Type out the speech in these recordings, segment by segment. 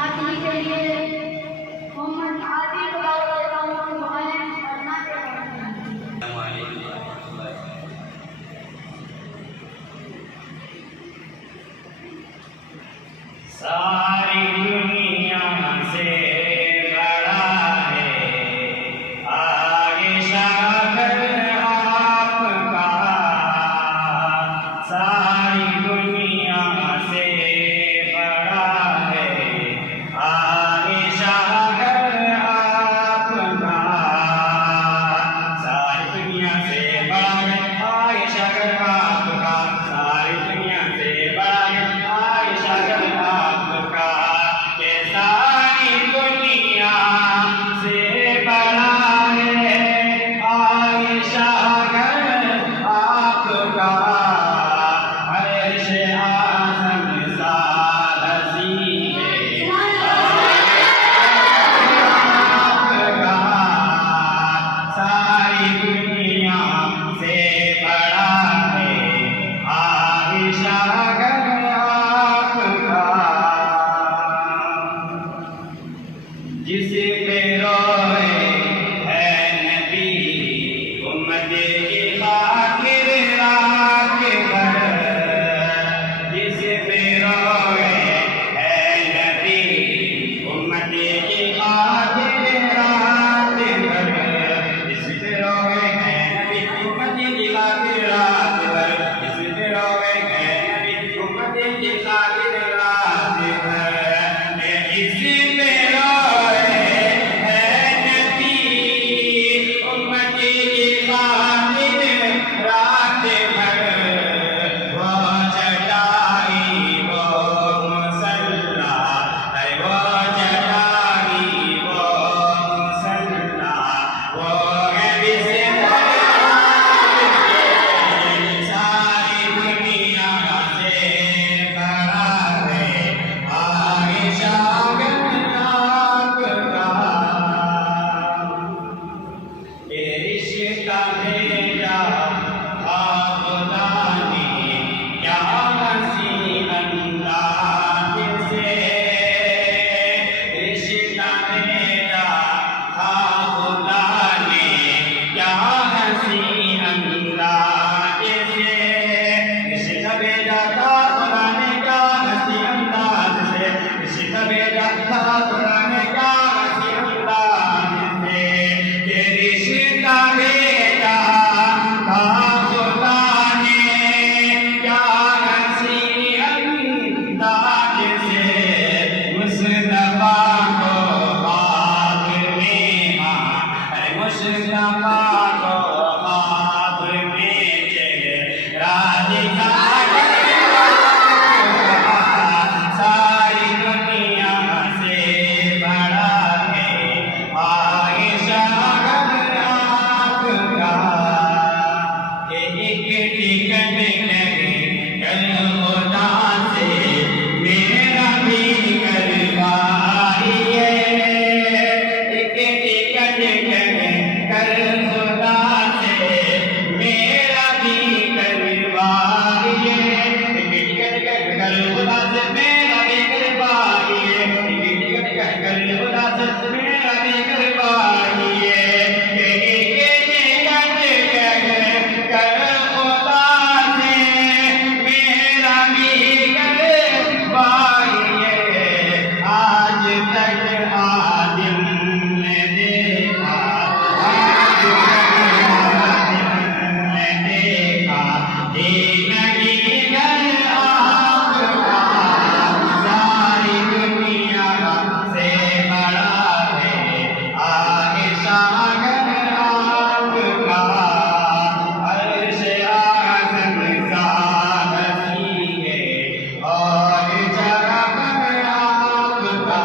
नाचने के लिए मोहम्मद आदि को दुआएं करना सारी दुनिया से बड़ा है आगे शागर आपका। सारी दुनिया से बड़ा है आगे शागर आपका। सारी दुनिया से बड़ा है आगे शागर आपका। सारी दुनिया से बड़ा है आगे शागर आपका। ये सारी दुनिया से बड़ा है आगे शागर आपका। अर्श आज़म सा हसी है आपका। सारी दुनिया से बड़ा है आगे शागर आपका। जिस पे रोए है नबी उम्मत की खातिर रात भर। जिस पे रोए है नबी उम्मत की खातिर रात भर। जिस पे रोए है नबी उम्मत की खातिर रात भर। जिस पे रोए है नबी उम्मत की खातिर रात भर। जिस पे रोए है नबी उम्मत की खातिर रात भर। वो चटाई वो मुसल्ला है वो चटाई वो मुसल्ला वो है बिस्तर। सारी दुनिया से बड़ा है आगे शागर आपका। ये रिश्ता भेजा था खुदा ने क्या हंसी अंदाज से। रिश्ता भेजा था खुदा ने क्या हंसी अंदाज से। रिश्ता भेजा था खुदा ने क्या हंसी अंदाज से। रिश्ता भेजा था खुदा ने क्या हंसी अंदाज से। ये रिश्ता भेजा था खुदा ने क्या हंसी अंदाज से। मुस्तफा को ख्वाब में मुस्तफा को ख्वाब में चेहरा दिखा गया। सारी दुनिया से बड़ा है आगे शागर आपका। एक टिकट लगे कल खुदा से मेरा भी करवाइए। एक टिकट लगे कल खुदा से मेरा भी करवाइए। एक टिकट लगे कल खुदा से मेरा भी करवाइए। एक टिकट लगे कल खुदा से मेरा भी करवाइए। एक टिकट लगे कल खुदा से मेरा भी करवाइए। आज तक आदिम ने देखा आज तक आदिम ने देखा नहीं घर आपका। सारी दुनिया से बड़ा है आगे शागर आपका। अर्श आज़म सा हसी है और चरम आपका।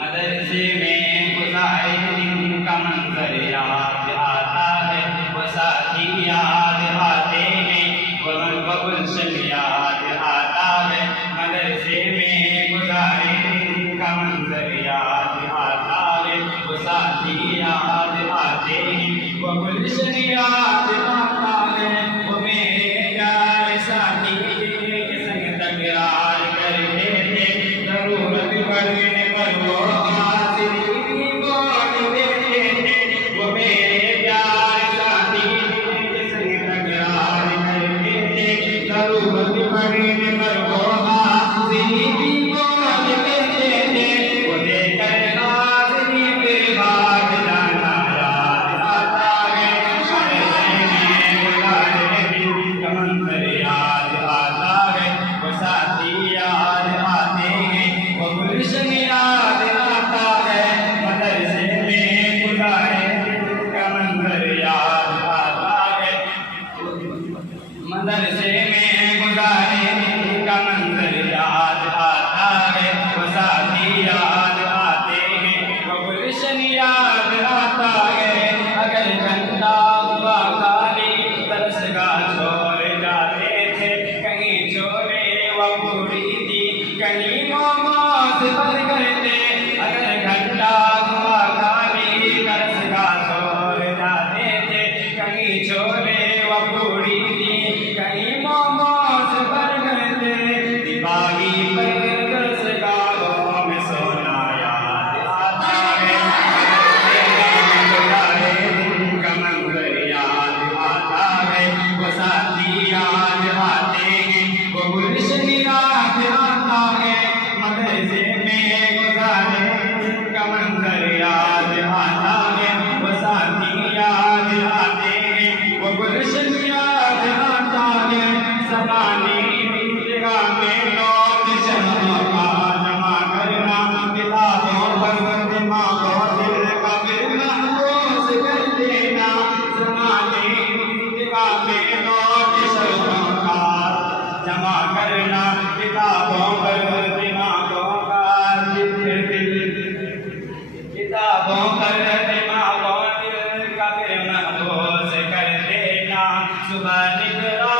मदरसे में गुज़ारे दिन का मंजर याद आता है। वो साथी याद आते हैं वो गुलशन याद आता है। मदरसे में गुज़ारे दिन का मंजर याद आता है। वो साथी याद आते हैं वो गुलशन याद आता है। वो मेरे मदरसे में गुजारे दिन का मंजर याद आता है, वो साथी याद आते हैं, वो गुलशन याद आता है। अगर घंटा हुआ खाली तरसगा छोड़ जाते थे, कहीं छोले व पूरी थी, कहीं मोमोज बर्गर थे। अगर घंटा हुआ खाली तरसगा छोड़ जाते थे, कहीं छोले व पूरी थी, कहीं मोमोज बर्गर थे। दिवाली पर दरसगाहों में सोना याद आता है, गुजारे दिन का मंजर याद आता है, वो साथी याद आते हैं, वो गुलशन याद आता है। मदरसे में गुजारे दिन का मंजर याद आता है, वो साथी याद आते हैं, वो गुलशन याद आता है। ज़माने की जगह में नोट शहरों का जमा करना, किताबों पर दिमाग और दिल का फिर महफूज कर देना। ज़माने की जगह में नोट शहरों का जमा करना, किताबों पर दिमागों का किताबों पर दिमागों दिल का फिर महफूज कर देना। सुबह निकला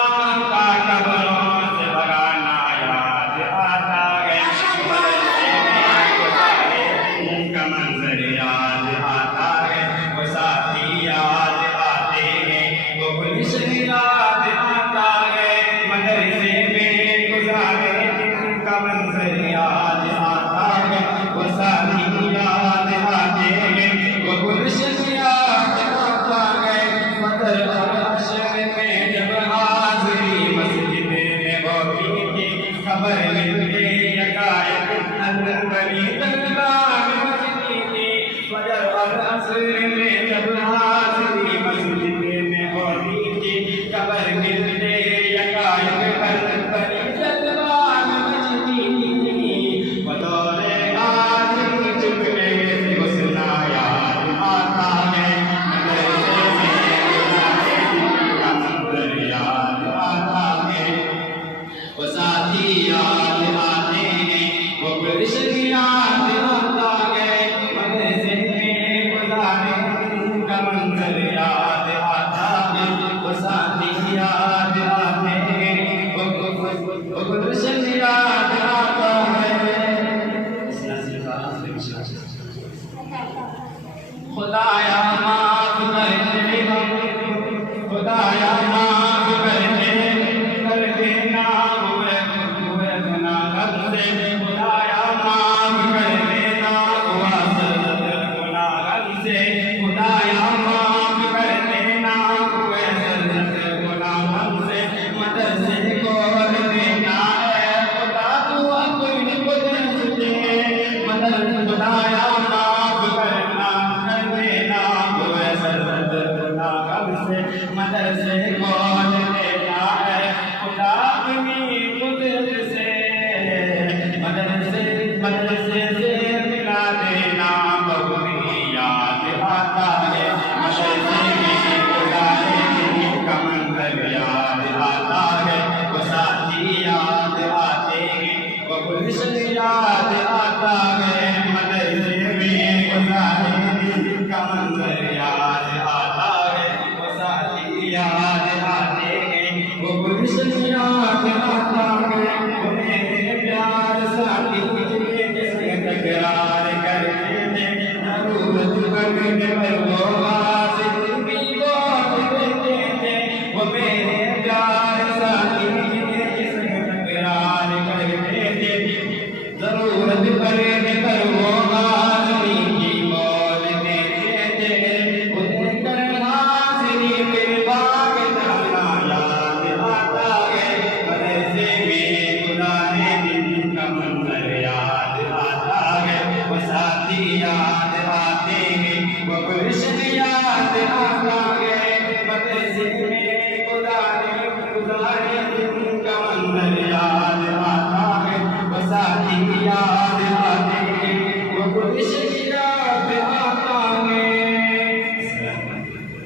का कब्रों से भगाना याद आता है, मदरसे में गुजारे दिन का मंजर याद आता है, वो साथी याद आते हैं, वो गुलशन याद आता है। मदरसे में गुजारे दिन का मंजर याद आता है, वो साथी याद आते हैं, वो गुलशन याद आता है। मदर और अशर में जब हाज़िरी मस्जिद में होती थी, खबर मिलते यकायक अंदरी दरबार मचती थी। फजर और असर में जब हाज़िरी मस्जिद में होती थी, खबर मिलते यकायक अंदरी दरबार मचती थी। बतौरे आज़िरी चुपके से हुस्ना याद आता है, मदरसे में गुजारे दिन का मंजर याद आता है, वो साथी याद आते हैं, वो गुलशन याद आता है। मदरसे में गुजारे दिन का मंजर याद आता है, वो साथी याद आते हैं, वो गुलशन याद आता है। खुदाया माफ कर दे हम, खुदाया माफ कर देना हुए गुनाह से। खुदाया माफ कर देना हुआ सजद गुनाह से। खुदाया माफ कर देना हुए सजद गुनाह से। मदरसे को देना है खुदा तू अपनी कुदरत से। मदरसे खुदाया माफ करना कर देना हुए सजद गुनाह से। मदरसे को देना है खुदा अपनी कुदरत से। मदरसे से मिला देना बहुत ही याद आता है। मदरसे में गुजारे दिन का मंजर याद आता है, वो साथी याद आते हैं, वो गुलशन याद आता है। मदरसे में गुजारे दिन का मंजर याद आता है, वो साथी याद आते हैं, वो गुलशन याद आता है। वो मेरे प्यार साथी जिसके तकरार करते थे, जरूरत पड़ने पर वो वासित भी बहुत देते थे। वो मेरे प्यार साथी जिसके तकरार करते थे, जरूरत पड़ने पर वो हाज़िरी की मौत देते थे। उन्हें कर हाज़िरी फिर भाग जाना याद आता है। मदरसे में गुजारे दिन का मंजर याद आता है, वो साथी याद आते हैं, वो गुलशन याद आता है। मदरसे में गुजारे दिन का मंजर याद आता है, वो साथी याद